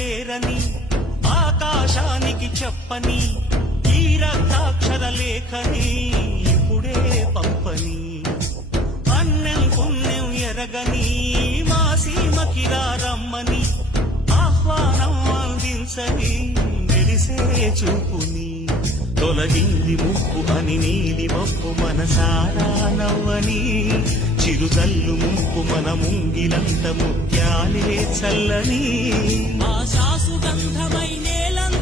లేరని ఆకాశానికి చెప్పని ఈ రక్తాక్షర లేఖని ఇప్పుడే పంపని అన్నం పుణ్యం ఎరగని మా సీమకిరా రమ్మని ఆహ్వానం అందించని మెరిసే చూపుని తొలగింది ముప్పు అని నీలి మప్పు మనసారా నవ్వని చిరుతల్లు ముప్పు మన ముంగిలంత ముత్యాలే చల్లని ఆశాసు గంధమై నేలంత